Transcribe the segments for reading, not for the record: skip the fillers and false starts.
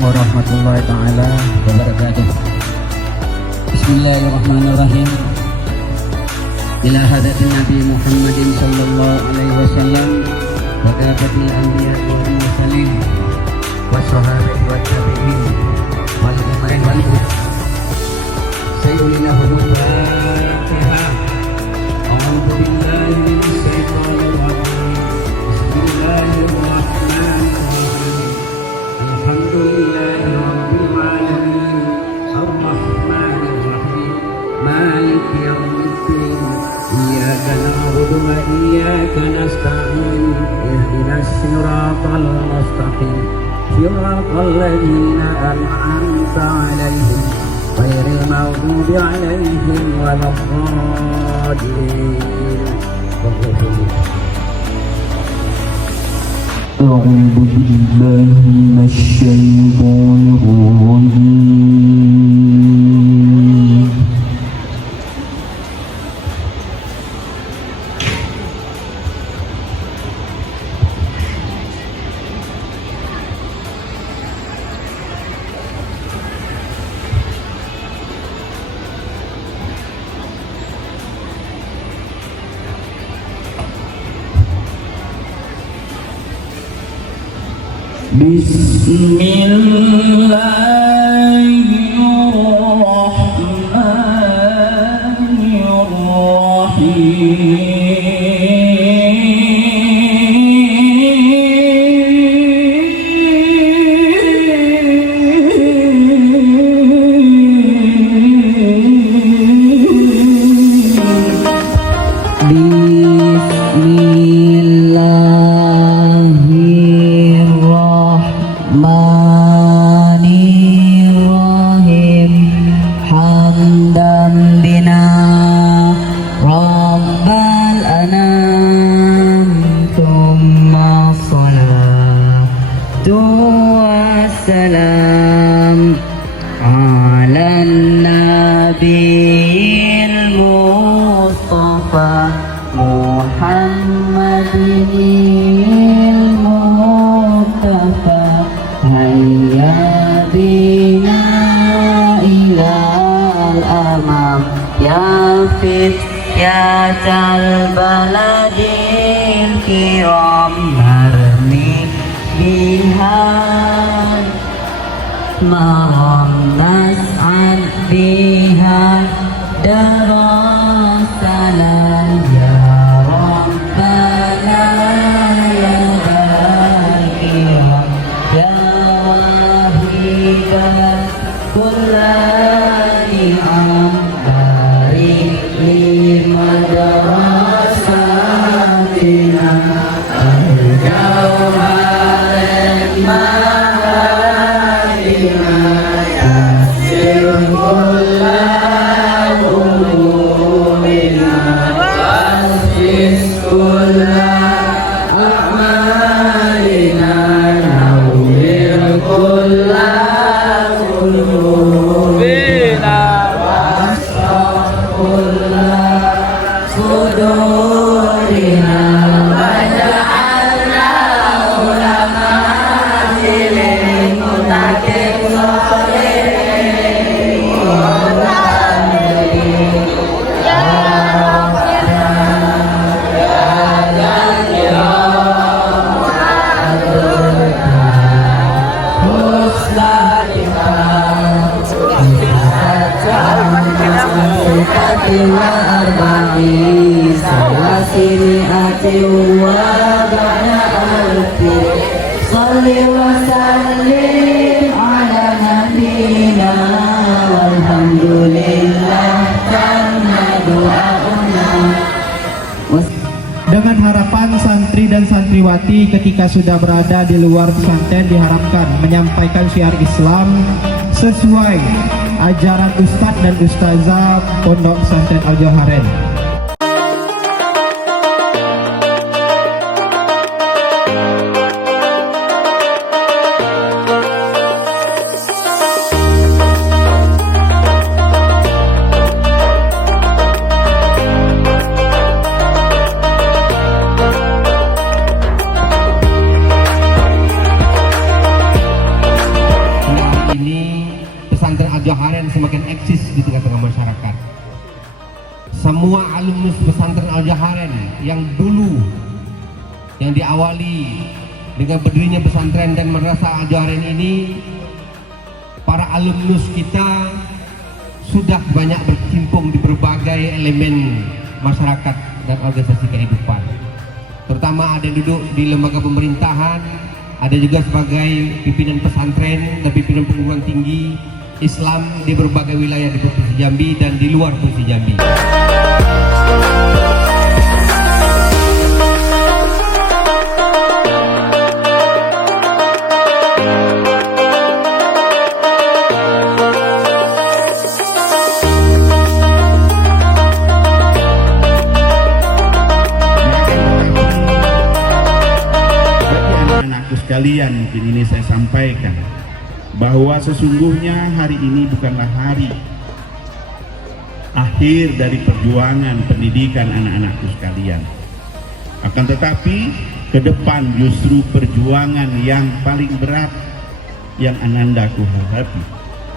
warahmatullahi taala wabarakatuh. Bismillahirrahmanirrahim. Ila hadatin Nabi Muhammadin sallallahu alaihi wasallam wa kafatil anbiya wal mursalin wassahabati wat tabi'in wal umarin wal sayyidina Fatihah. A'udzu billahi minash shaitonir rajim. Bismillahirrahmanirrahim. Alhamdulillahi rabbil alamin. Ar-rahmanir rahim. Maliki yaumiddin. Iyyaka na'budu wa iyyaka nasta'in. Ihdinas siratal mustaqim. Siratal ladzina an'amta 'alaihim ghairil maghdubi 'alaihim waladdallin. أعوذ بالله من الشيطان الرجيم. Bismillahirrahmanirrahim. Hamdan bina Rabbal anam. Thumma salatu wassalam ala nabiyil mustafa Muhammadin mustafa. Hayya bina ilal amam. Ya fit ya tal baladil kiram. Marni biha maram nas'ad biha darasalam. Ya Rabbana ya Bakiram ya Wahidah Qur'ani'am. Barik li madrasatina al-jawharin ma'adina. Yasir kulla umurina wasfis kulla a'malina. Nawwir kulla qulubina wasraf kulla sudurina. Waj'alna ulama lil muttaqin sholihin. Salli wa sallim ala nabiyina walhamdulillah karena doauna. Dengan harapan santri dan santriwati ketika sudah berada di luar pesantren diharapkan menyampaikan syiar Islam sesuai ajaran Ustadz dan Ustazah Pondok Pesantren Al-Jawharain. Al-Joharain semakin eksis di tengah-tengah masyarakat. Semua alumnus pesantren Al-Joharain yang dulu yang diawali dengan berdirinya pesantren dan madrasah Al-Joharain ini, para alumnus kita sudah banyak berkecimpung di berbagai elemen masyarakat dan organisasi kehidupan. Terutama ada yang duduk di lembaga pemerintahan, ada juga sebagai pimpinan pesantren dan pimpinan perguruan tinggi Islam di berbagai wilayah di Provinsi Jambi dan di luar Provinsi Jambi. Sekalian, mungkin ini saya sampaikan bahwa sesungguhnya hari ini bukanlah hari akhir dari perjuangan pendidikan anak-anakku sekalian. Akan tetapi ke depan justru perjuangan yang paling berat yang anandaku hadapi.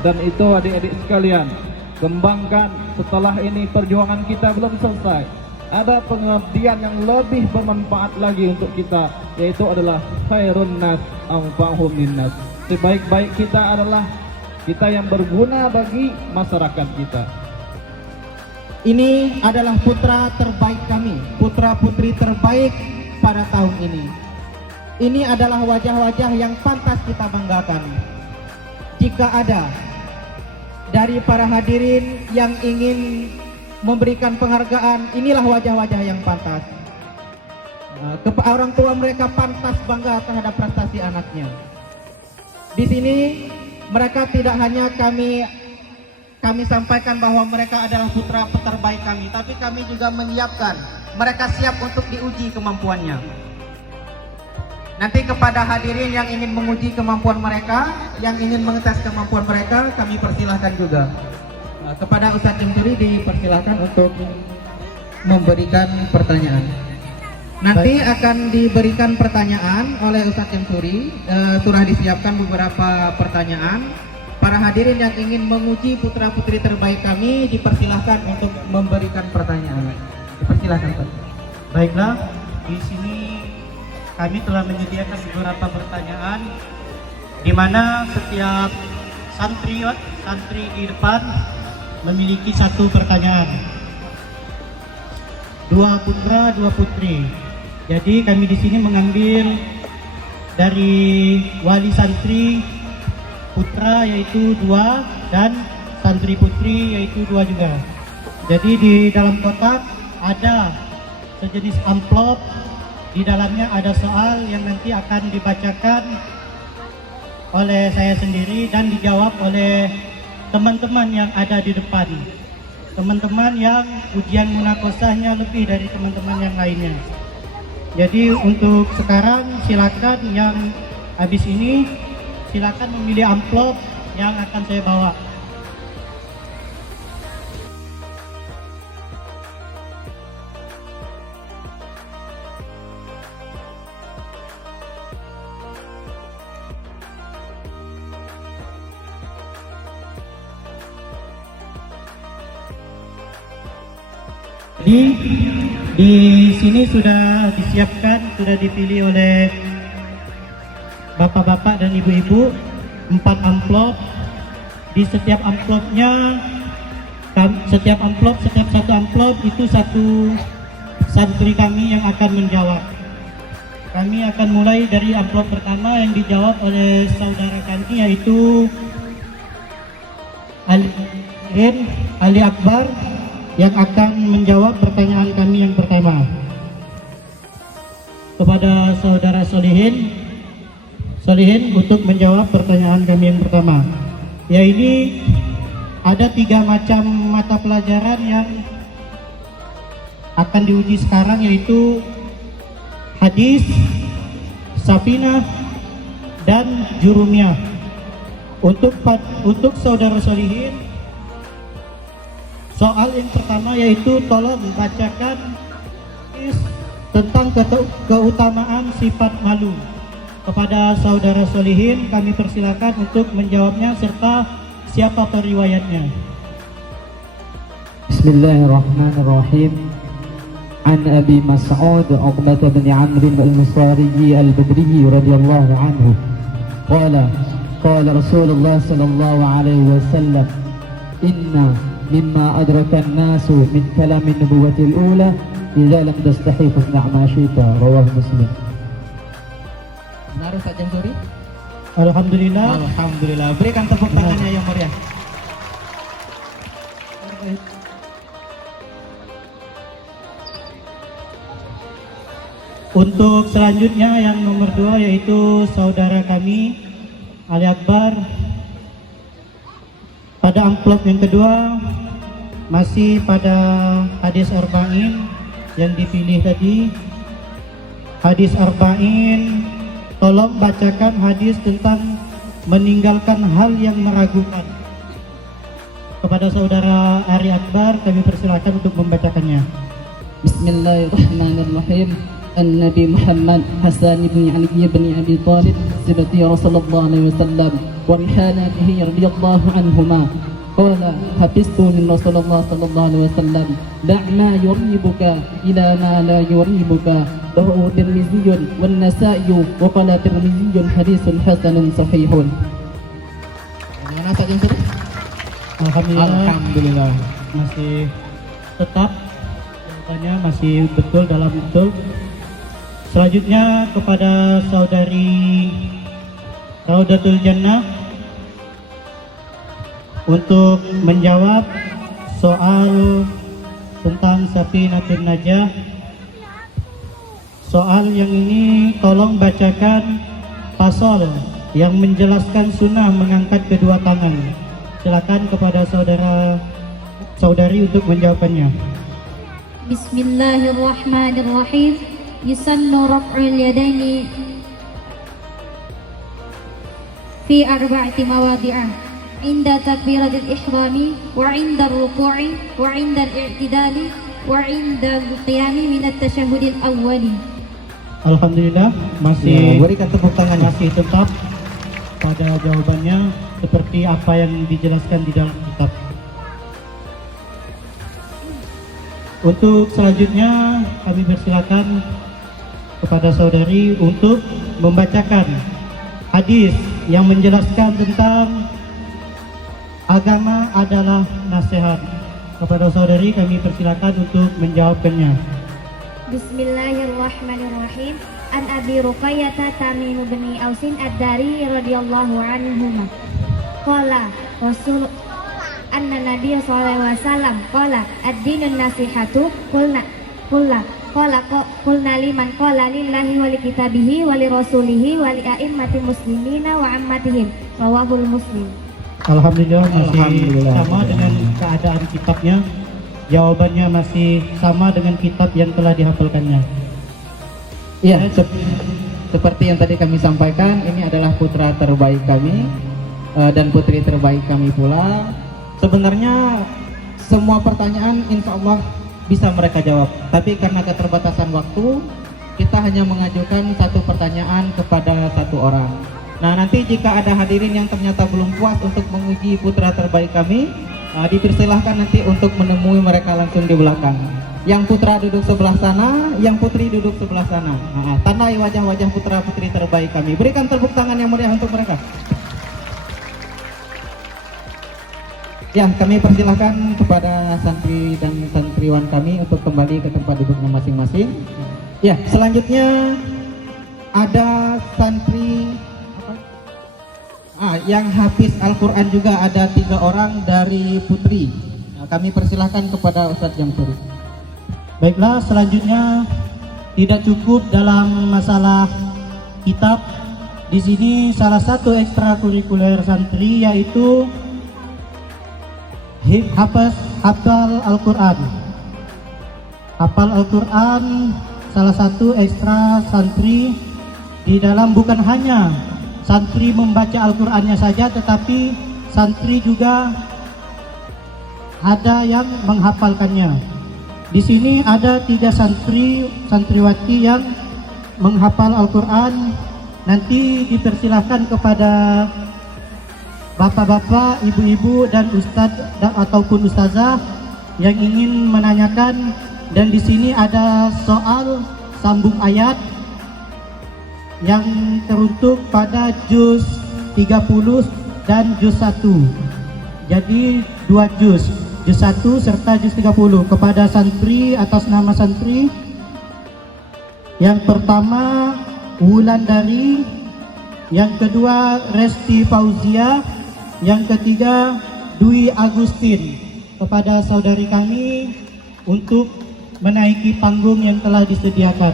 Dan itu adik-adik sekalian, kembangkan setelah ini perjuangan kita belum selesai. Ada pengabdian yang lebih bermanfaat lagi untuk kita, yaitu adalah khairun nas anfa'uhum linnas. Sebaik-baik kita adalah kita yang berguna bagi masyarakat kita. Ini adalah putra terbaik kami, putra-putri terbaik pada tahun ini. Ini adalah wajah-wajah yang pantas kita banggakan. Jika ada dari para hadirin yang ingin memberikan penghargaan, inilah wajah-wajah yang pantas. Orang tua mereka pantas bangga terhadap prestasi anaknya. Di sini mereka tidak hanya kami sampaikan bahwa mereka adalah putra terbaik kami, tapi kami juga menyiapkan mereka siap untuk diuji kemampuannya. Nanti kepada hadirin yang ingin menguji kemampuan mereka, yang ingin mengetes kemampuan mereka, kami persilahkan juga. Kepada Ustadz Jemturi dipersilahkan untuk memberikan pertanyaan. Nanti akan diberikan pertanyaan oleh Ustadz Jemturi. Sudah disiapkan beberapa pertanyaan. Para hadirin yang ingin menguji putra-putri terbaik kami dipersilahkan untuk memberikan pertanyaan. Dipersilahkan, Pak. Baiklah, di sini kami telah menyediakan beberapa pertanyaan, di mana setiap santri di depan memiliki satu pertanyaan. 2 putra, 2 putri. Jadi kami di sini mengambil dari wali santri putra yaitu 2 dan santri putri yaitu 2 juga. Jadi di dalam kotak ada sejenis amplop, di dalamnya ada soal yang nanti akan dibacakan oleh saya sendiri dan dijawab oleh teman-teman yang ada di depan, teman-teman yang ujian munakosahnya lebih dari teman-teman yang lainnya. Jadi untuk sekarang silakan yang habis ini silakan memilih amplop yang akan saya bawa. Di sini sudah disiapkan, sudah dipilih oleh bapak-bapak dan ibu-ibu 4 amplop. Di setiap amplopnya, setiap satu amplop itu satu santri kami yang akan menjawab. Kami akan mulai dari amplop pertama yang dijawab oleh saudara kami yaitu Ali Akbar yang akan menjawab pertanyaan kami yang pertama. Kepada saudara Solihin untuk menjawab pertanyaan kami yang pertama. Ya, ini ada 3 macam mata pelajaran yang akan diuji sekarang, yaitu hadis, safinah, dan jurumiyah. Untuk saudara Solihin, soal yang pertama yaitu tolong bacakan tentang keutamaan sifat malu. Kepada saudara Solihin kami persilakan untuk menjawabnya serta siapa periwayatnya. Bismillahirrahmanirrahim. An Abi Mas'ud Uqbah bin Amr al-Ansari al-Badri radhiyallahu anhu qala qala Rasulullah sallallahu alaihi wasallam inna mimma adraka an-nasu min kalam an-nubuwwati al-ula idza lam tastahi fasna' ma syi'ta rawahu Muslim. Benar Ustaz Jamsuri? Alhamdulillah. Alhamdulillah. Berikan tepuk tangannya yang meriah. Untuk selanjutnya yang nomor 2 yaitu saudara kami Ali Akbar. Pada amplop yang kedua masih pada hadis arba'in yang dipilih tadi. Hadis arba'in, tolong bacakan hadis tentang meninggalkan hal yang meragukan. Kepada saudara Ari Akbar kami persilakan untuk membacakannya. Bismillahirrahmanirrahim. An-Nabi Muhammad Hasan bin Ali bin Abi Thalib sibati Rasulullah alaihi wasallam wa rihanatihi radhiyallahu anhuma qala hafistu min Rasulullah sallallahu alaihi wasallam da' ma yuribuka ila ma la yuribuka rawahu Tirmidzi wan Nasa'i wa qala Tirmidzi haditsun hasanun sahihun. Bagaimana Ustaz Jamsuri? Alhamdulillah masih tetap jawabannya masih betul dalam betul. Selanjutnya kepada saudari Raudatul Jannah untuk menjawab soal tentang Safinatun Najah. Soal yang ini tolong bacakan pasal yang menjelaskan sunnah mengangkat kedua tangan. Silakan kepada saudari untuk menjawabnya. Bismillahirrahmanirrahim. Yusannu raf'ul yadaini fi arba'ati mawadi'ah inda takbiratul ihrami wa inda ruku'i wa inda al-i'tidali wa inda al-qiyami min at-tashahhudil awwali. Alhamdulillah masih Berikan tepuk tangan. masih tetap pada jawabannya seperti apa yang dijelaskan di dalam kitab. Untuk selanjutnya kami persilakan kepada saudari untuk membacakan hadis yang menjelaskan tentang agama adalah nasihat. Kepada saudari kami persilakan untuk menjawabkannya. Bismillahirrahmanirrahim. An Abi Ruqayyah Tamim bin Ausin Ad-Dari radhiyallahu anhu. Qala Rasul anna Nabiy sallallahu alaihi wasallam qala ad-dinun nasihatu qulna qulna liman qala lillahi wa likitabihi wa lirasulihi wa li a'immatil muslimina wa ammatihim rawahul Muslim. Alhamdulillah masih Alhamdulillah. sama dengan keadaan kitabnya. Jawabannya masih sama dengan kitab yang telah dihafalkannya. Ya, seperti yang tadi kami sampaikan, ini adalah putra terbaik kami dan putri terbaik kami pula. Sebenarnya semua pertanyaan insya Allah bisa mereka jawab, tapi karena keterbatasan waktu kita hanya mengajukan satu pertanyaan kepada satu orang. Nah, nanti jika ada hadirin yang ternyata belum puas untuk menguji putra terbaik kami, dipersilahkan nanti untuk menemui mereka langsung di belakang. Yang putra duduk sebelah sana, yang putri duduk sebelah sana. Tandai wajah-wajah putra putri terbaik kami. Berikan tepuk tangan yang meriah untuk mereka. Ya, kami persilahkan kepada santri dan santriwan kami untuk kembali ke tempat duduknya masing-masing. Ya, selanjutnya ada santri yang hafiz Al-Quran juga ada 3 orang dari putri. Nah, kami persilahkan kepada Ustadz Jamsuri. Baiklah, selanjutnya tidak cukup dalam masalah kitab. Di sini salah satu ekstrakurikuler santri yaitu hafal Al-Quran. Hafal Al-Quran salah satu ekstra santri di dalam, bukan hanya santri membaca Al-Qurannya saja, tetapi santri juga ada yang menghafalkannya. Di sini ada 3 santriwati yang menghafal Al-Quran. Nanti dipersilahkan kepada bapak-bapak, ibu-ibu dan ustadz ataupun ustazah yang ingin menanyakan, dan di sini ada soal sambung ayat yang teruntuk pada juz 30 dan juz 1. Jadi 2 juz 1 serta juz 30 kepada santri atas nama santri. Yang pertama Wulandari, yang kedua Resti Fauzia, yang ketiga Dwi Agustin. Kepada saudari kami untuk menaiki panggung yang telah disediakan.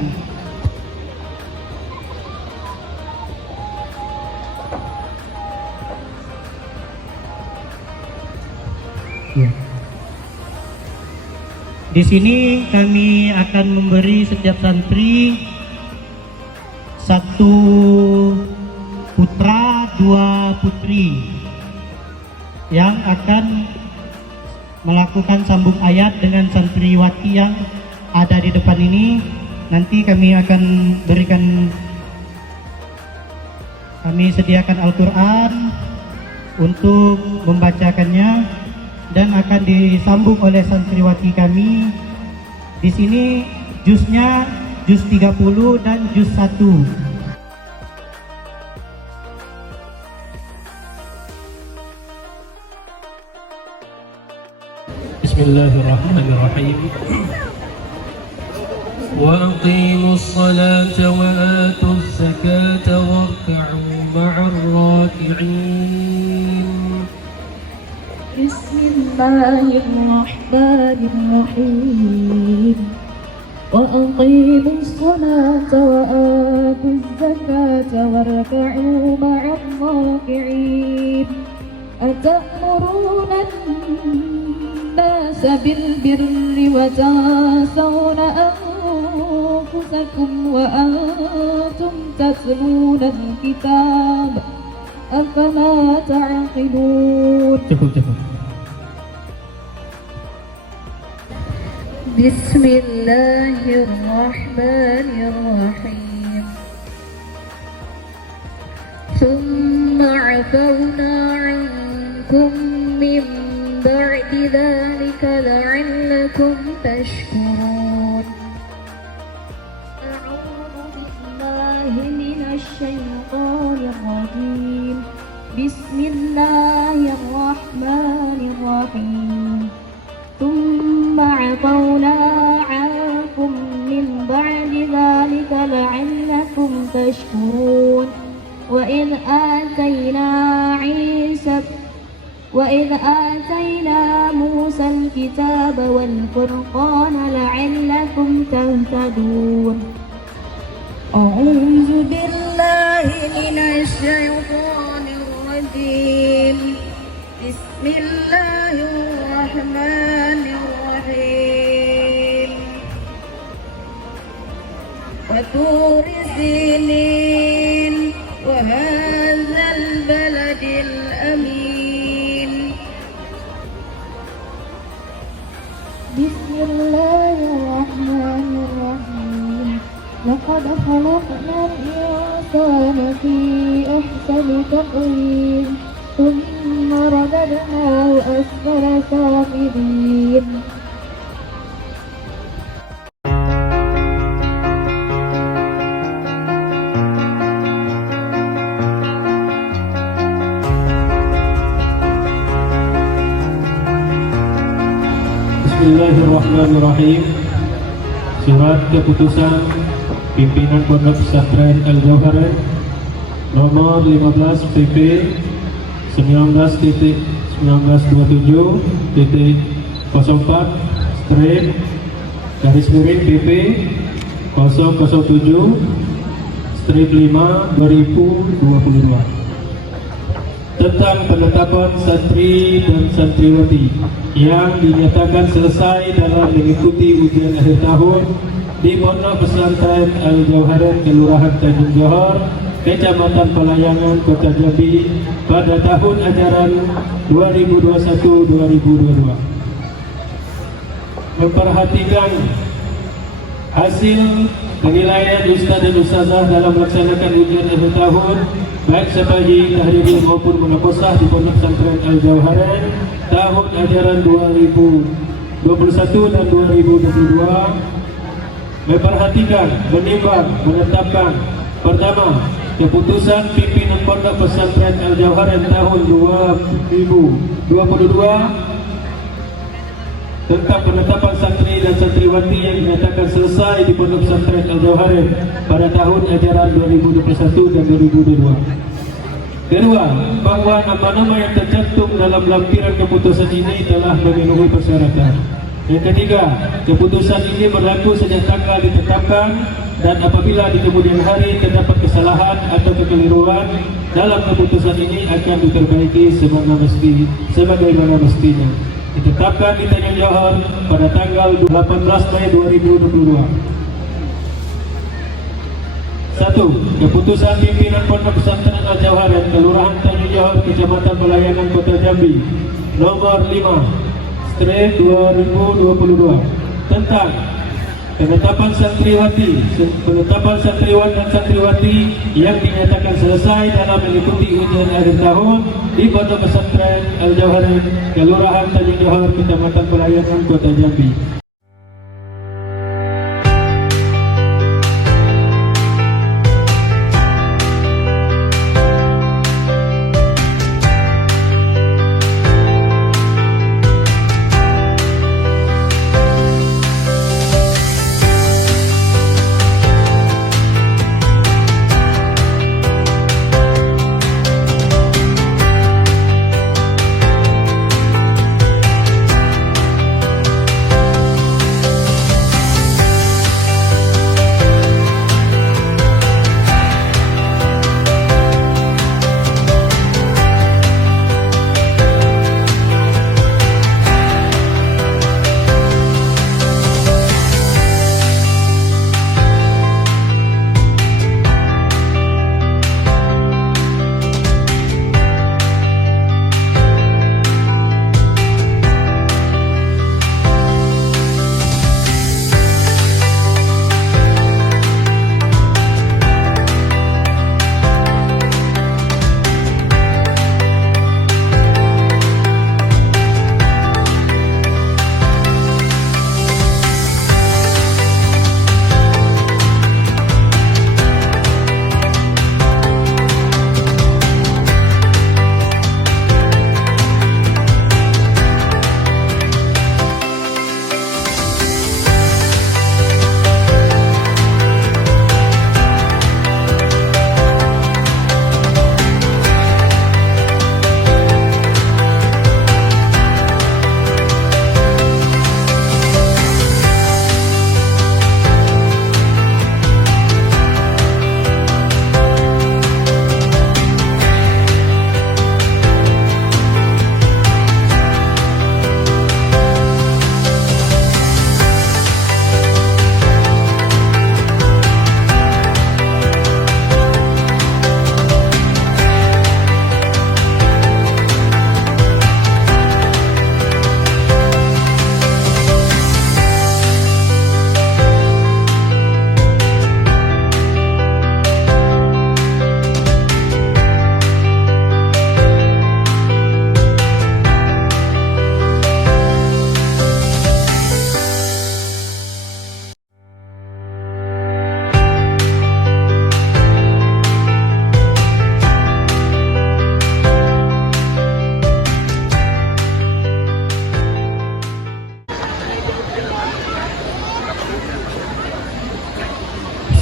Ya. Di sini kami akan memberi setiap santri 1 putra 2 putri yang akan melakukan sambung ayat dengan santriwati yang ada di depan ini. Nanti kami akan kami sediakan Al-Quran untuk membacakannya dan akan disambung oleh santriwati kami. Di sini juznya juz 30 dan juz 1. Bismillahirrahmanirrahim. Wa aqimus salata wa atuz zakata warka'u ma'ar raki'in. Bismillahirrahmanirrahim. Wa aqimus salata wa atuz zakata warka'u ma'ar raki'in. Atamuruna الناس بالبر وتنسون أنفسكم وأنتم تتلون الكتاب أفلا تعقلون. بسم الله الرحمن الرحيم. ثم عفونا عنكم من بعد ذلك لعلكم تشكرون. أعوذ بالله من الشيطان الرجيم. بسم الله الرحمن الرحيم. ثم عفونا عنكم من بعد ذلك لعلكم تشكرون. وإذ آتينا موسى الكتاب والفرقان لعلكم تهتدون. أعوذ بالله من الشيطان الرجيم. بسم الله الرحمن الرحيم. وطور سينين وهذا البلد الأمين. بسم الله الرحمن الرحيم. لقد خلقنا الإنسان في أحسن تقويم ثم رددناه أسفل سافلين. Bismillahirrahmanirrahim. Surat keputusan pimpinan Pondok Pesantren Al-Jauharan nomor 15 PP 19.1927.04 strip garis miring PP 007 strip 5 2022 tentang penetapan santri dan santriwati yang dinyatakan selesai dalam mengikuti ujian akhir tahun di Pondok Pesantren Al-Jauharan Kelurahan Tanjung Johor, Kecamatan Pelayangan, Kota Jambi pada tahun ajaran 2021-2022. Memperhatikan Hasil penilaian Ustaz dan Ustazah dalam melaksanakan ujian akhir tahun baik sebagai tahrir maupun munaqashah di Pondok Pesantren Al-Jauharain tahun ajaran 2021 dan 2022 memperhatikan, menimbang, menetapkan pertama, keputusan pimpinan Pondok Pesantren Al-Jauharain tahun 2022 tentang penetapan santri dan santriwati yang dinyatakan selesai di Pondok Pesantren Al-Jauharain pada tahun ajaran 2021 dan 2022. Kedua, bahwa nama-nama yang tercantum dalam lampiran keputusan ini telah memenuhi persyaratan. Yang ketiga, keputusan ini berlaku sejak tanggal ditetapkan dan apabila di kemudian hari terdapat kesalahan atau kekeliruan dalam keputusan ini akan diperbaiki sebagaimana mestinya. Ditetapkan di Tanjung Johor pada tanggal 18 Mei 2022. 1. Keputusan pimpinan Pondok Pesantren Al-Jauharain Kelurahan Tanjung Johor, Kecamatan Pelayanan, Kota Jambi, nomor 5/2022 tentang penetapan santriwan dan santriwati yang dinyatakan selesai dalam mengikuti ujian akhir tahun di Pondok Pesantren Al-Jauharain Kelurahan Tanjung Johor, Kecamatan Pelayanan, Kota Jambi.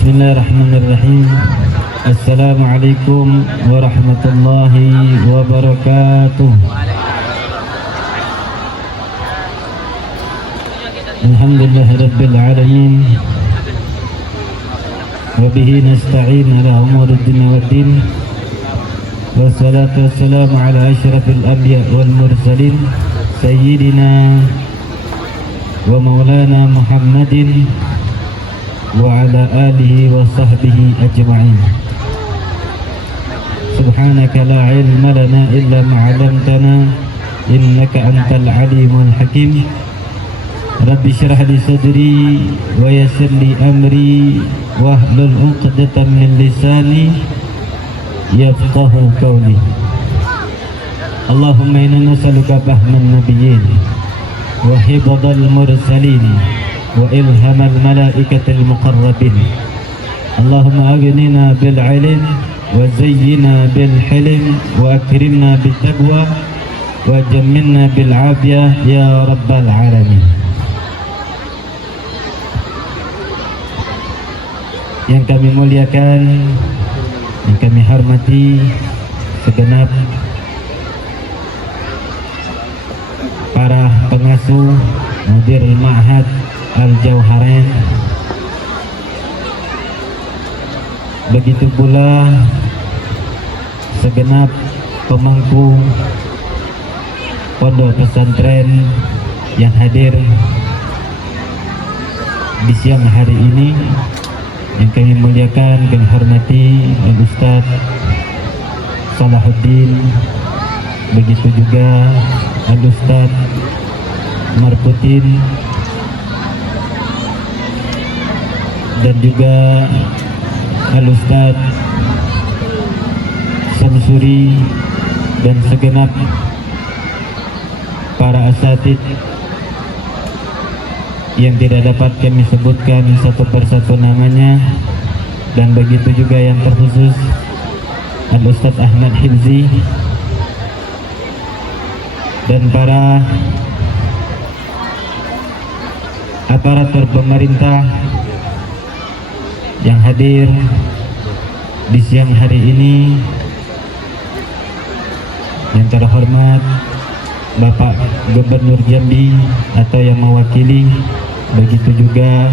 Bismillahirrahmanirrahim. Assalamualaikum warahmatullahi wabarakatuh. Alhamdulillahirabbil alamin. Wa bihi nasta'in ala umuri dunya waddin. Wassalatu wassalamu ala asyrafil anbiya wal mursalin sayyidina wa maulana Muhammadin wa ala alihi wa sahbihi ajma'in. Subhanaka la ilma lana illa ma 'allamtana innaka antal alimul hakim. Rabbi syrah li sadri wa yassir li amri wahlul 'uqdatam min lisani yafqahu qawli. Allahumma inna nas'aluka fahman nabiyyin wa hifdzal mursalin wa ilhamal malaikatil muqarrabin. Allahumma aghnina bil 'ilm wa zayyina bil hilm wa akrimna bit taqwa wa jammilna bil 'afiyah ya rabbal alamin. Yang kami muliakan, yang kami hormati segenap para pengasuh Mudir Ma'had Al-Jauharain, begitu pula segenap pemangku pondok pesantren yang hadir di siang hari ini. Yang kami muliakan, kami hormati Al-Ustaz Salahuddin, begitu juga Al-Ustaz Marputin, dan juga Al-Ustaz Samsuri, dan segenap para asatid yang tidak dapat kami sebutkan satu persatu namanya, dan begitu juga yang terkhusus Al-Ustaz Ahmad Hibzi dan para aparatur pemerintah yang hadir di siang hari ini. Yang terhormat Bapak Gubernur Jambi atau yang mewakili, begitu juga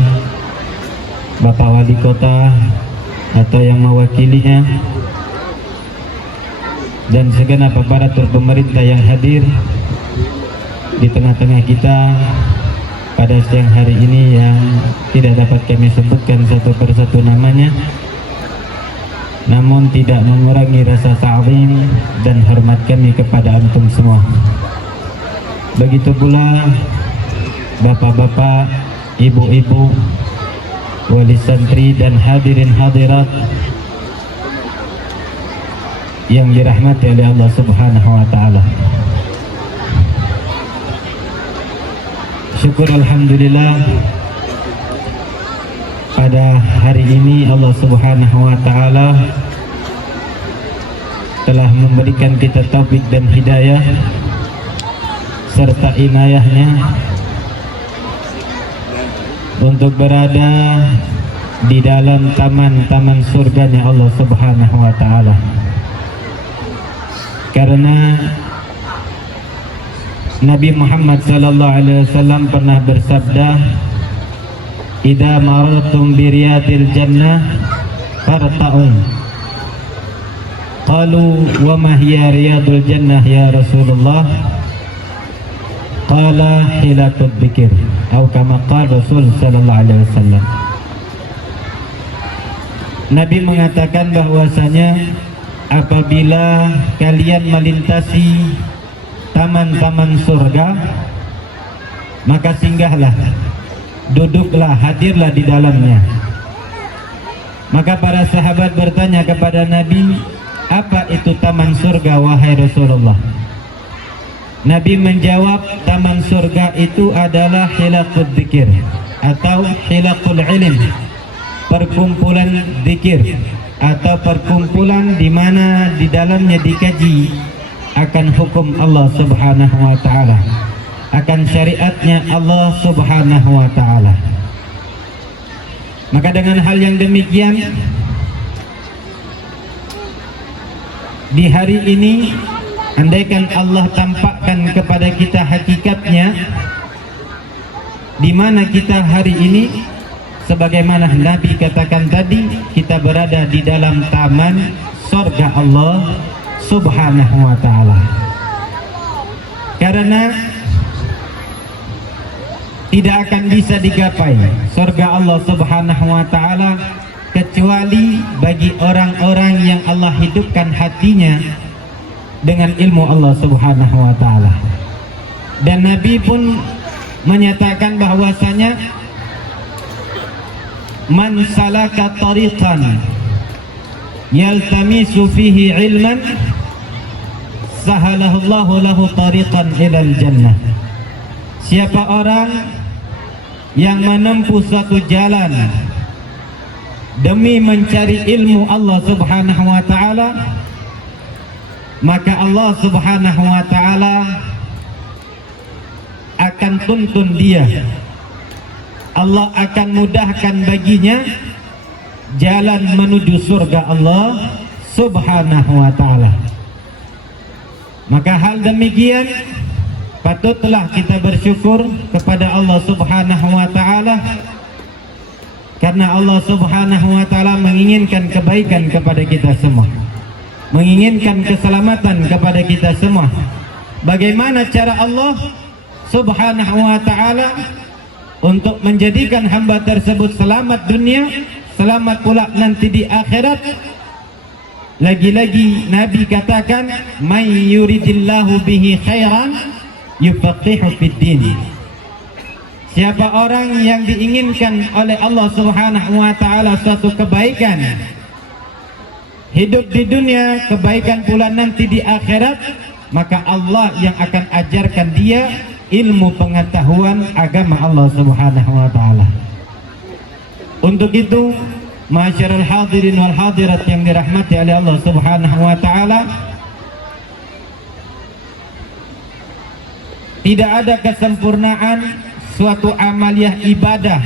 Bapak Wali Kota atau yang mewakilinya, dan segenap aparatur pemerintah yang hadir di tengah-tengah kita pada siang hari ini, yang tidak dapat kami sebutkan satu persatu namanya, namun tidak mengurangi rasa ta'zim dan hormat kami kepada antum semua. Begitu pula bapak-bapak, ibu-ibu, wali santri dan hadirin hadirat yang dirahmati oleh Allah Subhanahu wa taala. Syukur alhamdulillah, pada hari ini Allah Subhanahu wa taala telah memberikan kita taufik dan hidayah serta inayahnya untuk berada di dalam taman-taman surganya Allah Subhanahu wa taala. Karena Nabi Muhammad sallallahu alaihi wasallam pernah bersabda, "Idza marartum bi riyadil jannah farta'u." Qalu wa ma hiya riyadul jannah ya Rasulullah? Qala hilatul dzikir, atau kama qala Rasul sallallahu alaihi wasallam. Nabi mengatakan bahwasanya apabila kalian melintasi taman-taman surga, maka singgahlah, duduklah, hadirlah di dalamnya. Maka para sahabat bertanya kepada Nabi, apa itu taman surga wahai Rasulullah? Nabi menjawab, taman surga itu adalah hilaqul dzikir atau hilaqul ilm, perkumpulan zikir atau perkumpulan di mana di dalamnya dikaji akan hukum Allah Subhanahu wa taala, akan syariatnya Allah Subhanahu wa taala. Maka dengan hal yang demikian, di hari ini andaikan Allah tampakkan kepada kita hakikatnya, di mana kita hari ini, sebagaimana Nabi katakan tadi, kita berada di dalam taman surga Allah Subhanahu wa taala. Karena tidak akan bisa digapai surga Allah Subhanahu wa taala kecuali bagi orang-orang yang Allah hidupkan hatinya dengan ilmu Allah Subhanahu wa taala. Dan Nabi pun menyatakan bahwasanya man salaka tariqan yaltamisu fihi ilman sahalallahu lahu tariqan ilal jannah. Siapa orang yang menempuh suatu jalan demi mencari ilmu Allah Subhanahu wa taala, maka Allah Subhanahu wa taala akan tuntun dia. Allah akan mudahkan baginya jalan menuju surga Allah Subhanahu wa taala. Maka hal demikian patutlah kita bersyukur kepada Allah Subhanahu wa taala, karena Allah Subhanahu wa taala menginginkan kebaikan kepada kita semua, menginginkan keselamatan kepada kita semua. Bagaimana cara Allah Subhanahu wa taala untuk menjadikan hamba tersebut selamat dunia, selamat pula nanti di akhirat? Lagi-lagi Nabi katakan, "May yuridillahu bihi khairan yufaqihu fid din." Siapa orang yang diinginkan oleh Allah Subhanahu wa taala suatu kebaikan, hidup di dunia, kebaikan pula nanti di akhirat, maka Allah yang akan ajarkan dia ilmu pengetahuan agama Allah Subhanahu wa taala. Untuk itu, masyarul hadirin wal hadirat yang dirahmati oleh Allah Subhanahu wa taala, tidak ada kesempurnaan suatu amaliyah ibadah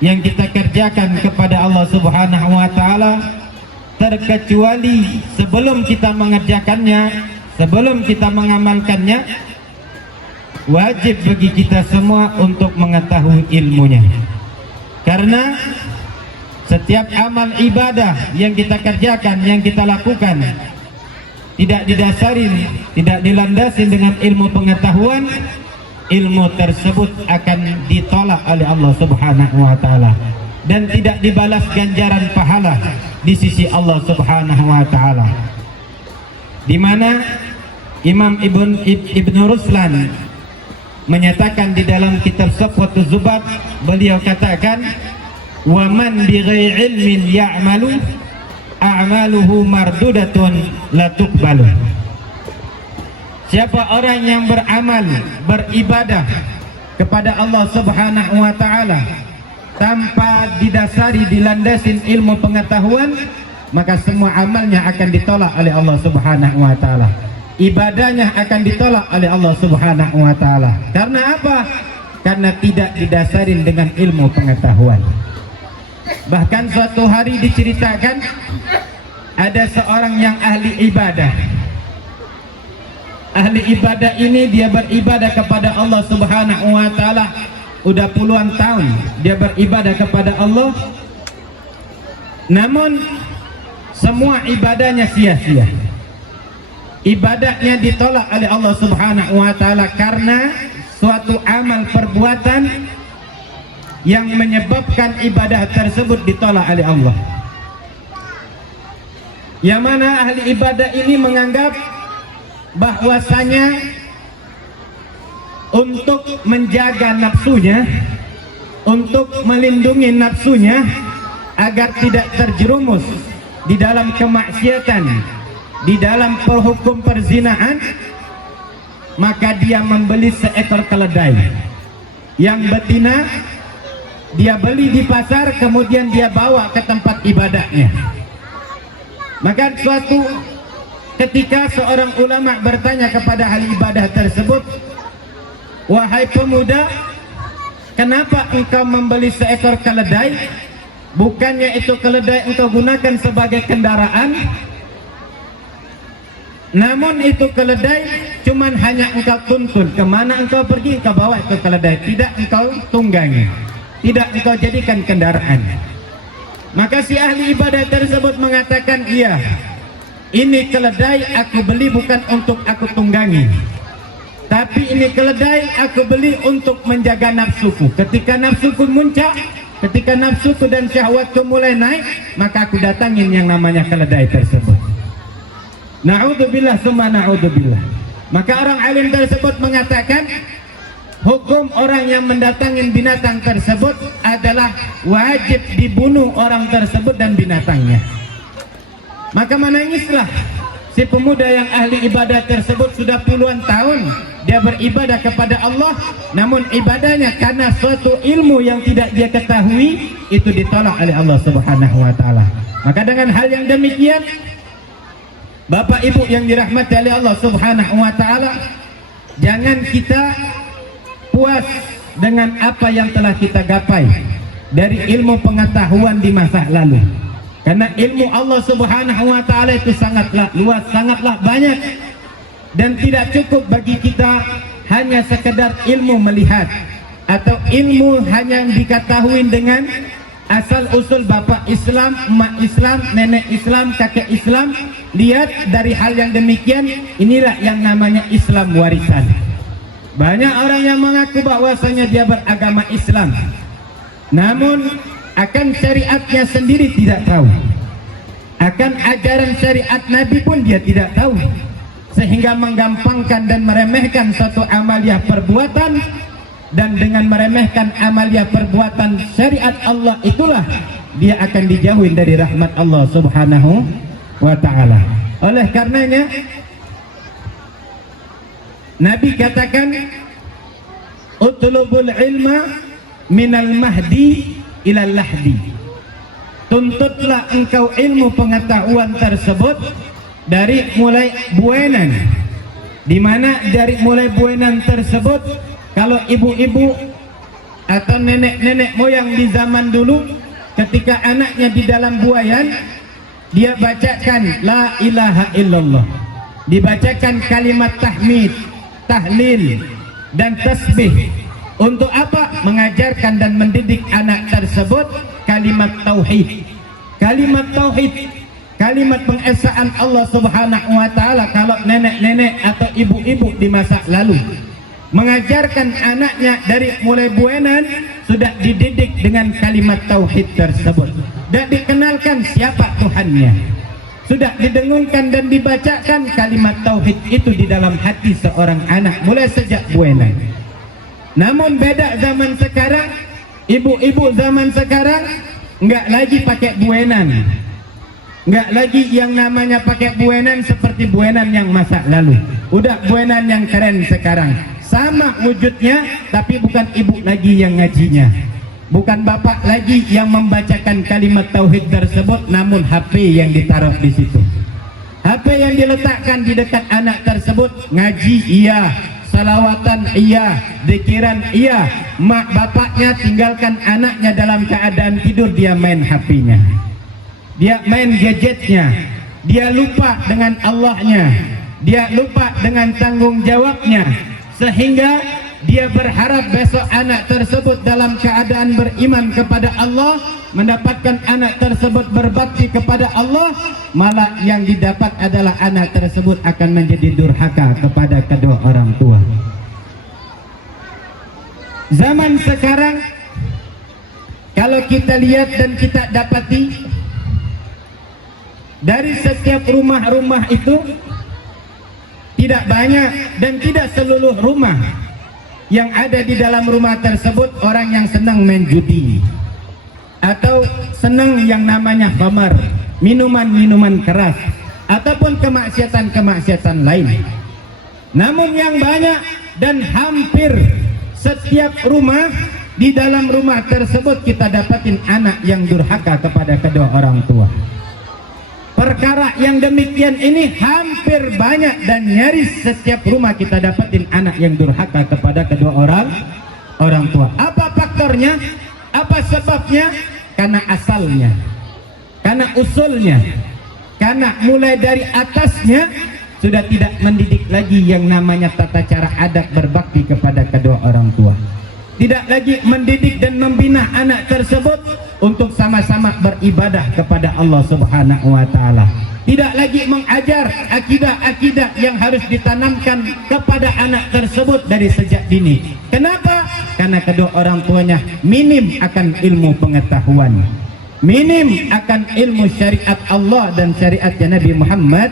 yang kita kerjakan kepada Allah Subhanahu wa taala terkecuali sebelum kita mengerjakannya, sebelum kita mengamalkannya, wajib bagi kita semua untuk mengetahui ilmunya. Karena setiap amal ibadah yang kita kerjakan, yang kita lakukan, tidak didasari, tidak dilandasi dengan ilmu pengetahuan, ilmu tersebut akan ditolak oleh Allah Subhanahu wa taala dan tidak dibalas ganjaran pahala di sisi Allah Subhanahu wa taala. Di mana Imam Ibn Ruslan menyatakan di dalam kitab Safwatuz Zubat, beliau katakan, "Wa man bi ghairi ilmin ya'malu a'maluhu mardudatun la tuqbalu." Siapa orang yang beramal, beribadah kepada Allah Subhanahu wa taala tanpa didasari, dilandasin ilmu pengetahuan, maka semua amalnya akan ditolak oleh Allah Subhanahu wa taala. Ibadahnya akan ditolak oleh Allah Subhanahu wa taala. Karena apa? Karena tidak didasari dengan ilmu pengetahuan. Bahkan suatu hari diceritakan ada seorang yang ahli ibadah. Ahli ibadah ini dia beribadah kepada Allah Subhanahu wa taala udah puluhan tahun dia beribadah kepada Allah. Namun semua ibadahnya sia-sia. Ibadahnya ditolak oleh Allah Subhanahu wa taala karena suatu amal perbuatan yang menyebabkan ibadah tersebut ditolak oleh Allah. Yang mana ahli ibadah ini menganggap bahwasanya untuk menjaga nafsunya, untuk melindungi nafsunya agar tidak terjerumus di dalam kemaksiatan, di dalam hukum perzinahan, maka dia membeli seekor keledai yang betina. Dia beli di pasar, kemudian dia bawa ke tempat ibadahnya. Maka suatu ketika seorang ulama bertanya kepada ahli ibadah tersebut, "Wahai pemuda, kenapa engkau membeli seekor keledai? Bukannya itu keledai engkau gunakan sebagai kendaraan? Namun itu keledai cuman hanya engkau tuntun, kemana engkau pergi engkau bawa itu keledai, tidak engkau tunggangi, tidak engkau jadikan kendaraan." Maka si ahli ibadah tersebut mengatakan, "Iya, ini keledai aku beli bukan untuk aku tunggangi, tapi ini keledai aku beli untuk menjaga nafsuku. Ketika nafsuku muncak, ketika nafsuku dan syahwatku mulai naik, maka aku datangin yang namanya keledai tersebut." Na'udzubillah summa na'udzubillah. Maka orang alim tersebut mengatakan, hukum orang yang mendatangin binatang tersebut adalah wajib dibunuh orang tersebut dan binatangnya. Maka menangislah si pemuda yang ahli ibadah tersebut. Sudah puluhan tahun dia beribadah kepada Allah, namun ibadahnya karena suatu ilmu yang tidak dia ketahui itu ditolak oleh Allah Subhanahu wa taala. Maka dengan hal yang demikian, Bapak Ibu yang dirahmati oleh Allah Subhanahu wa taala, jangan kita puas dengan apa yang telah kita gapai dari ilmu pengetahuan di masa lalu. Karena ilmu Allah Subhanahu wa taala itu sangatlah luas, sangatlah banyak, dan tidak cukup bagi kita hanya sekedar ilmu melihat atau ilmu hanya diketahui dengan asal usul bapak Islam, emak Islam, nenek Islam, kakek Islam. Lihat dari hal yang demikian, inilah yang namanya Islam warisan. Banyak orang yang mengaku bahwasanya dia beragama Islam, namun akan syariatnya sendiri tidak tahu, akan ajaran syariat Nabi pun dia tidak tahu, sehingga menggampangkan dan meremehkan suatu amaliah perbuatan. Dan dengan meremehkan amaliah perbuatan syariat Allah itulah dia akan dijauhin dari rahmat Allah Subhanahu wa ta'ala. Oleh karenanya Nabi katakan, utlubul ilma minal mahdi ilal lahdi. Tuntutlah engkau ilmu pengetahuan tersebut dari mulai buenan, di mana dari mulai buenan tersebut, kalau ibu-ibu atau nenek-nenek moyang di zaman dulu, ketika anaknya di dalam buayan, dia bacakan la ilaha illallah, dibacakan kalimat tahmid, tahlil, dan tasbih. Untuk apa? Mengajarkan dan mendidik anak tersebut kalimat tauhid. Kalimat tauhid, kalimat pengesaan Allah Subhanahu wa taala. Kalau nenek-nenek atau ibu-ibu di masa lalu mengajarkan anaknya dari mulai buenan, sudah dididik dengan kalimat tauhid tersebut, dan dikenalkan siapa Tuhannya, sudah didengungkan dan dibacakan kalimat tauhid itu di dalam hati seorang anak mulai sejak buenan. Namun beda zaman sekarang, ibu-ibu zaman sekarang enggak lagi pakai buenan, enggak lagi yang namanya pakai buenan seperti buenan yang masa lalu. Udah buenan yang keren sekarang, sama wujudnya, tapi bukan ibu lagi yang ngajinya, bukan bapak lagi yang membacakan kalimat tauhid tersebut, namun HP yang ditaruh di situ, HP yang diletakkan di dekat anak tersebut. Ngaji iya, salawatan iya, zikiran iya, mak bapaknya tinggalkan anaknya dalam keadaan tidur, dia main HP-nya, dia main gadgetnya, dia lupa dengan Allahnya, dia lupa dengan tanggung jawabnya, sehingga dia berharap besok anak tersebut dalam keadaan beriman kepada Allah, mendapatkan anak tersebut berbakti kepada Allah, malah yang didapat adalah anak tersebut akan menjadi durhaka kepada kedua orang tua. Zaman sekarang, kalau kita lihat dan kita dapati, dari setiap rumah-rumah itu tidak banyak dan tidak seluruh rumah yang ada di dalam rumah tersebut orang yang senang main judi atau senang yang namanya khamar, minuman-minuman keras, ataupun kemaksiatan-kemaksiatan lain. Namun yang banyak dan hampir setiap rumah, di dalam rumah tersebut kita dapatin anak yang durhaka kepada kedua orang tua. Perkara yang demikian ini hampir banyak dan nyaris setiap rumah kita dapatin anak yang durhaka kepada kedua orang tua. Apa faktornya? Apa sebabnya? Karena asalnya, karena usulnya, karena mulai dari atasnya sudah tidak mendidik lagi yang namanya tata cara adab berbakti kepada kedua orang tua. Tidak lagi mendidik dan membina anak tersebut untuk sama-sama beribadah kepada Allah Subhanahu wa taala. Tidak lagi mengajar akidah-akidah yang harus ditanamkan kepada anak tersebut dari sejak dini. Kenapa? Karena kedua orang tuanya minim akan ilmu pengetahuan, minim akan ilmu syariat Allah dan syariatnya Nabi Muhammad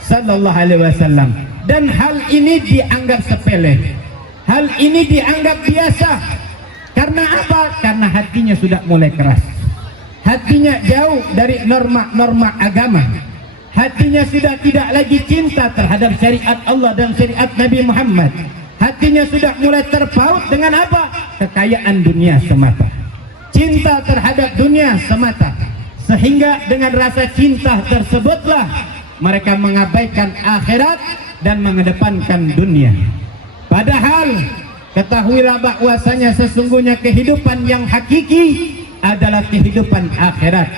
sallallahu alaihi wasallam. Dan hal ini dianggap sepele. hal ini dianggap biasa. Karena apa? Karena hatinya sudah mulai keras. Hatinya jauh dari norma-norma agama. Hatinya sudah tidak lagi cinta terhadap syariat Allah dan syariat Nabi Muhammad. Hatinya sudah mulai terpaut dengan apa? Kekayaan dunia semata. Cinta terhadap dunia semata. Sehingga dengan rasa cinta tersebutlah mereka mengabaikan akhirat dan mengedepankan dunia. Padahal ketahuilah bahwasanya sesungguhnya kehidupan yang hakiki adalah kehidupan akhirat.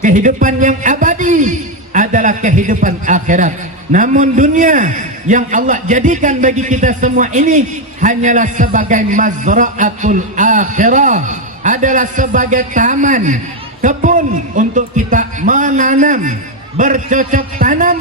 Kehidupan yang abadi adalah kehidupan akhirat. Namun dunia yang Allah jadikan bagi kita semua ini hanyalah sebagai mazra'atul akhirah, adalah sebagai taman, kebun untuk kita menanam, bercocok tanam,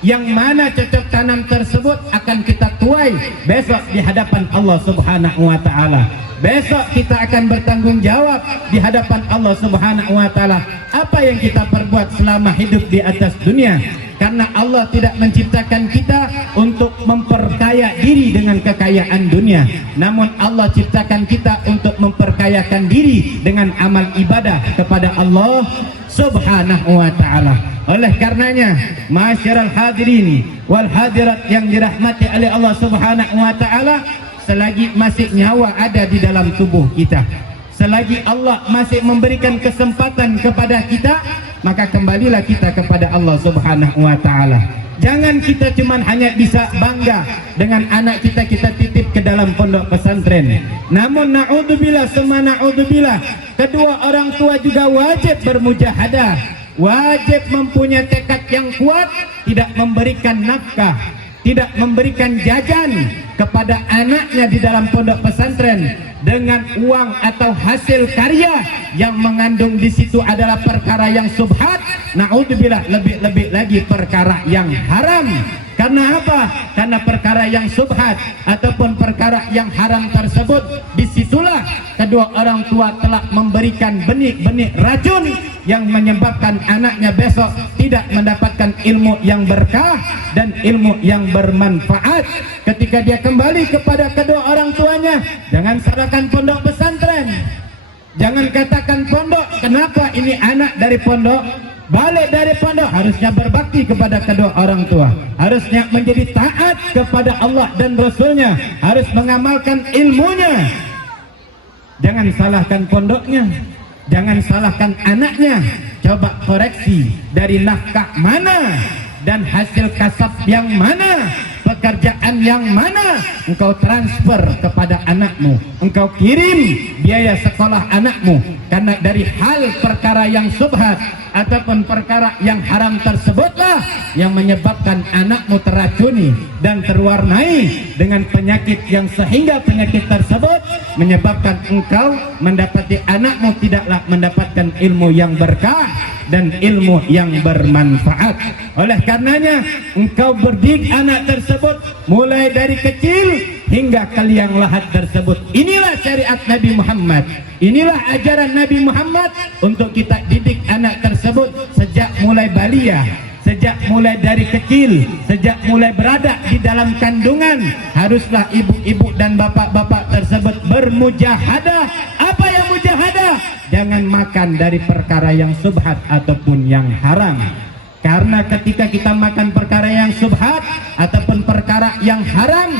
yang mana cocok tanam tersebut akan kita tuai besok di hadapan Allah Subhanahu wa taala. Besok kita akan bertanggung jawab di hadapan Allah Subhanahu wa taala apa yang kita perbuat selama hidup di atas dunia. Karena Allah tidak menciptakan kita untuk memperkaya diri dengan kekayaan dunia, namun Allah ciptakan kita untuk memperkayakan diri dengan amal ibadah kepada Allah Subhanahu wa taala. Oleh karenanya, ma'asyiral hadirin wal hadirat yang dirahmati oleh Allah Subhanahu wa taala, selagi masih nyawa ada di dalam tubuh kita, selagi Allah masih memberikan kesempatan kepada kita, maka kembalilah kita kepada Allah Subhanahu wa taala. Jangan kita cuman hanya bisa bangga dengan anak kita titip ke dalam pondok pesantren. Namun naudzubillah summa naudzubillah, kedua orang tua juga wajib bermujahadah, wajib mempunyai tekad yang kuat, tidak memberikan nafkah, tidak memberikan jajan kepada anaknya di dalam pondok pesantren dengan uang atau hasil karya yang mengandung di situ adalah perkara yang subhat, naudzubillah, lebih-lebih lagi perkara yang haram. Karena apa? Karena perkara yang subhat ataupun perkara yang haram tersebut, disitulah kedua orang tua telah memberikan benih-benih racun yang menyebabkan anaknya besok tidak mendapatkan ilmu yang berkah dan ilmu yang bermanfaat. Ketika dia kembali kepada kedua orang tuanya, jangan salahkan pondok pesantren, jangan katakan pondok. Kenapa ini anak dari pondok? Balik dari pondok harusnya berbakti kepada kedua orang tua, harusnya menjadi taat kepada Allah dan Rasulnya, harus mengamalkan ilmunya. Jangan salahkan pondoknya, jangan salahkan anaknya. Coba koreksi dari nafkah mana dan hasil kasab yang mana, pekerjaan yang mana engkau transfer kepada anakmu, engkau kirim biaya sekolah anakmu. Karena dari hal perkara yang subhat ataupun perkara yang haram tersebutlah yang menyebabkan anakmu teracuni dan terwarnai dengan penyakit yang sehingga penyakit tersebut menyebabkan engkau mendapati anakmu tidaklah mendapatkan ilmu yang berkah dan ilmu yang bermanfaat. Oleh karenanya engkau berdidik anak tersebut mulai dari kecil hingga ke liang lahat tersebut. Inilah syariat Nabi Muhammad, inilah ajaran Nabi Muhammad untuk kita didik anak tersebut sejak mulai balia, sejak mulai dari kecil, sejak mulai berada di dalam kandungan. Haruslah ibu-ibu dan bapak-bapak tersebut bermujahadah. Apa yang mujahadah? Jangan makan dari perkara yang subhat ataupun yang haram. Karena ketika kita makan perkara yang subhat ataupun perkara yang haram,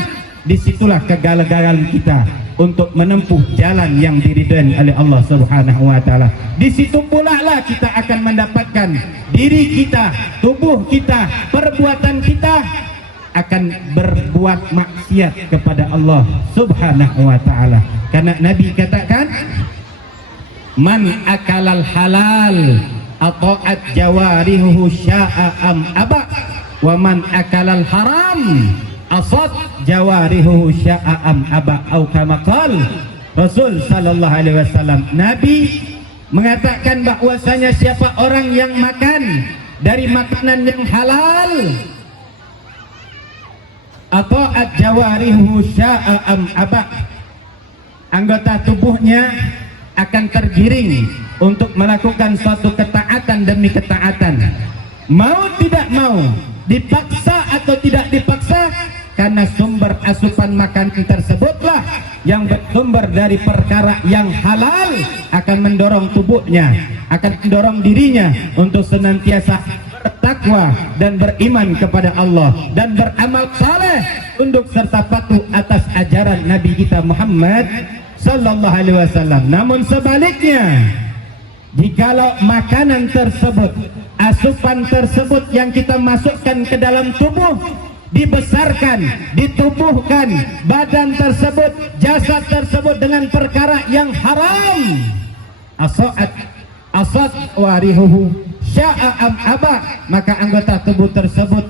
disitulah kegagalan kita untuk menempuh jalan yang diridhai oleh Allah Subhanahu wa taala. Di situ pula lah kita akan mendapatkan diri kita, tubuh kita, perbuatan kita akan berbuat maksiat kepada Allah Subhanahu wa taala. Karena Nabi katakan, man akalal halal ata'at jawarihu sya'a am aba, wa man akalal haram asad jawarihu sya'am aba, au kama qala Rasul sallallahu alaihi wasallam. Nabi mengatakan bahwasanya siapa orang yang makan dari makanan yang halal, ata'at jawarihu sya'am aba, anggota tubuhnya akan tergiring untuk melakukan suatu ketaatan demi ketaatan. Mau tidak mau, dipaksa atau tidak dipaksa, karena sumber asupan makanan tersebutlah yang bersumber dari perkara yang halal akan mendorong tubuhnya, akan mendorong dirinya untuk senantiasa bertakwa dan beriman kepada Allah dan beramal saleh tunduk serta patuh atas ajaran Nabi kita Muhammad sallallahu alaihi wasallam. Namun sebaliknya, jikalau makanan tersebut, asupan tersebut yang kita masukkan ke dalam tubuh dibesarkan, ditubuhkan badan tersebut, jasad tersebut dengan perkara yang haram, asad warihuhu sya'a am aba, maka anggota tubuh tersebut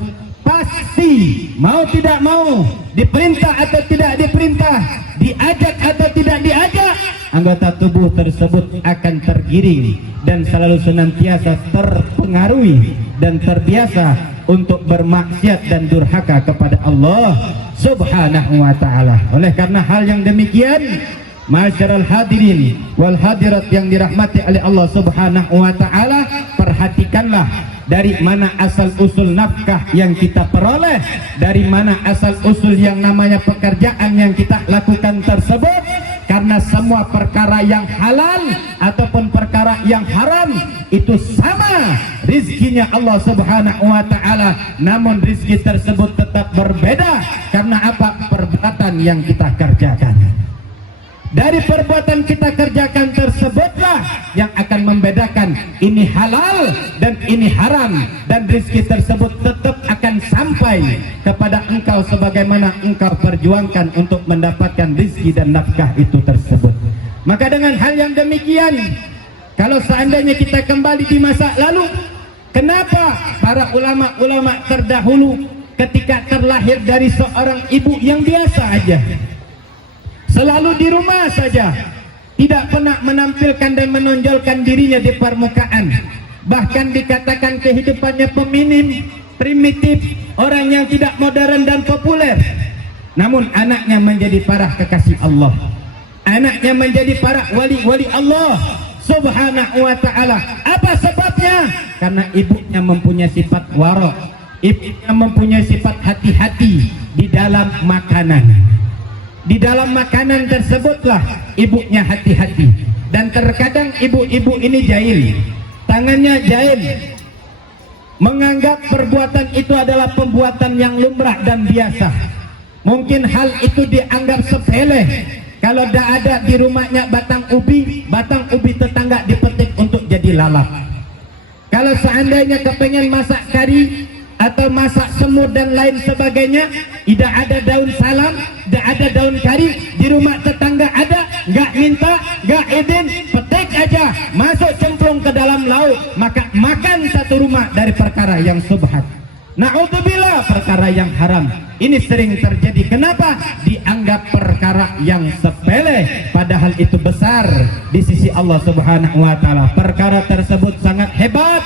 pasti mau tidak mau, diperintah atau tidak diperintah, diajak atau tidak diajak, anggota tubuh tersebut akan tergiring dan selalu senantiasa terpengaruhi dan terbiasa untuk bermaksiat dan durhaka kepada Allah Subhanahu wa ta'ala. Oleh karena hal yang demikian, masyarul hadirin wal hadirat yang dirahmati oleh Allah Subhanahu wa ta'ala, perhatikanlah dari mana asal usul nafkah yang kita peroleh, dari mana asal usul yang namanya pekerjaan yang kita lakukan tersebut. Karena semua perkara yang halal ataupun perkara yang haram itu sama rizkinya Allah Subhanahu wa ta'ala, namun rizki tersebut tetap berbeda. Karena apa? Perbuatan yang kita kerjakan. Dari perbuatan kita kerjakan tersebutlah yang akan membedakan ini halal dan ini haram, dan rezeki tersebut tetap akan sampai kepada engkau sebagaimana engkau perjuangkan untuk mendapatkan rezeki dan nafkah itu tersebut. Maka dengan hal yang demikian, kalau seandainya kita kembali di masa lalu, kenapa para ulama-ulama terdahulu ketika terlahir dari seorang ibu yang biasa aja, selalu di rumah saja, tidak pernah menampilkan dan menonjolkan dirinya di permukaan, bahkan dikatakan kehidupannya peminim, primitif, orang yang tidak modern dan populer, namun anaknya menjadi para kekasih Allah, anaknya menjadi para wali-wali Allah Subhanahu wa ta'ala. Apa sebabnya? Karena ibunya mempunyai sifat warok, ibunya mempunyai sifat hati-hati di dalam makanan. Di dalam makanan tersebutlah ibunya hati-hati. Dan terkadang ibu-ibu ini jahil, tangannya jahil, menganggap perbuatan itu adalah perbuatan yang lumrah dan biasa. Mungkin hal itu dianggap sepele. Kalau tidak ada di rumahnya batang ubi tetangga dipetik untuk jadi lalap. Kalau seandainya kepengen masak kari atau masak semur dan lain sebagainya, tidak ada daun salam, tidak ada daun kari, di rumah tetangga ada, nggak minta, nggak izin, petik aja, masuk cemplung ke dalam laut, maka makan satu rumah dari perkara yang subhat. Na'udzubillah, perkara yang haram. Ini sering terjadi. Kenapa? Dianggap perkara yang sepele, padahal itu besar di sisi Allah Subhanahu wa ta'ala. Perkara tersebut sangat hebat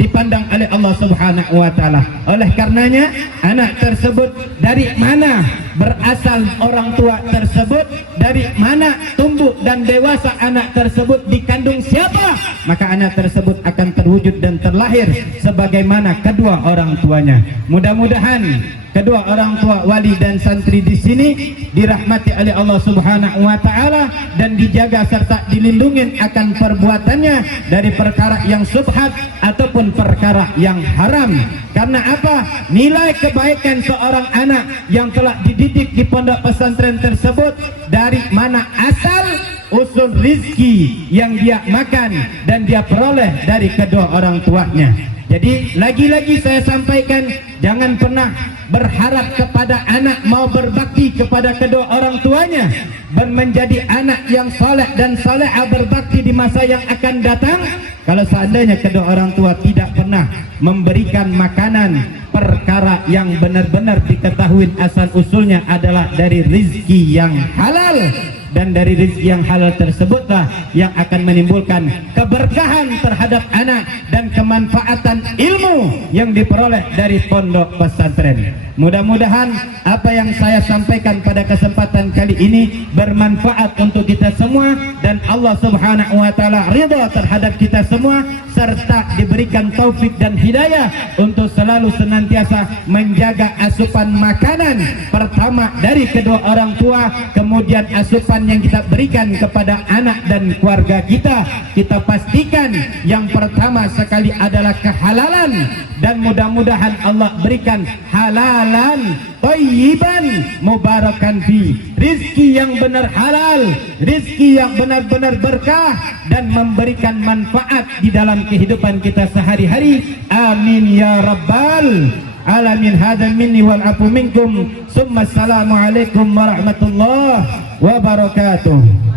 dipandang oleh Allah Subhanahu wa ta'ala. Oleh karenanya, anak tersebut dari mana berasal orang tua tersebut, dari mana tumbuh dan dewasa anak tersebut, dikandung siapa, maka anak tersebut akan terwujud dan terlahir sebagaimana kedua orang tuanya. Mudah-mudahan kedua orang tua wali dan santri di sini dirahmati oleh Allah Subhanahu wa ta'ala dan dijaga serta dilindungi akan perbuatannya dari perkara yang subhat ataupun perkara yang haram. Karena apa? Nilai kebaikan seorang anak yang telah dididik di pondok pesantren tersebut, dari mana asal usul rizki yang dia makan dan dia peroleh dari kedua orang tuanya. Jadi lagi-lagi saya sampaikan, jangan pernah berharap kepada anak mau berbakti kepada kedua orang tuanya, menjadi anak yang soleh dan soleha berbakti di masa yang akan datang, kalau seandainya kedua orang tua tidak pernah memberikan makanan perkara yang benar-benar diketahui asal usulnya adalah dari rizki yang halal. Dan dari rezeki yang halal tersebutlah yang akan menimbulkan keberkahan terhadap anak dan kemanfaatan kebermanfaatan ilmu yang diperoleh dari pondok pesantren. Mudah-mudahan apa yang saya sampaikan pada kesempatan kali ini bermanfaat untuk kita semua dan Allah Subhanahu wa taala ridha terhadap kita semua serta diberikan taufik dan hidayah untuk selalu senantiasa menjaga asupan makanan pertama dari kedua orang tua, kemudian asupan yang kita berikan kepada anak dan keluarga kita. Kita pastikan yang pertama sekali adalah kehalalan dan mudah-mudahan Allah berikan halalan thayyiban mubarakan fi, rizki yang benar halal, rizki yang benar-benar berkah dan memberikan manfaat di dalam kehidupan kita sehari-hari. Amin ya rabbal alamin. Hadza minni wal afu minkum. Summa assalamu alaikum warahmatullahi wabarakatuh.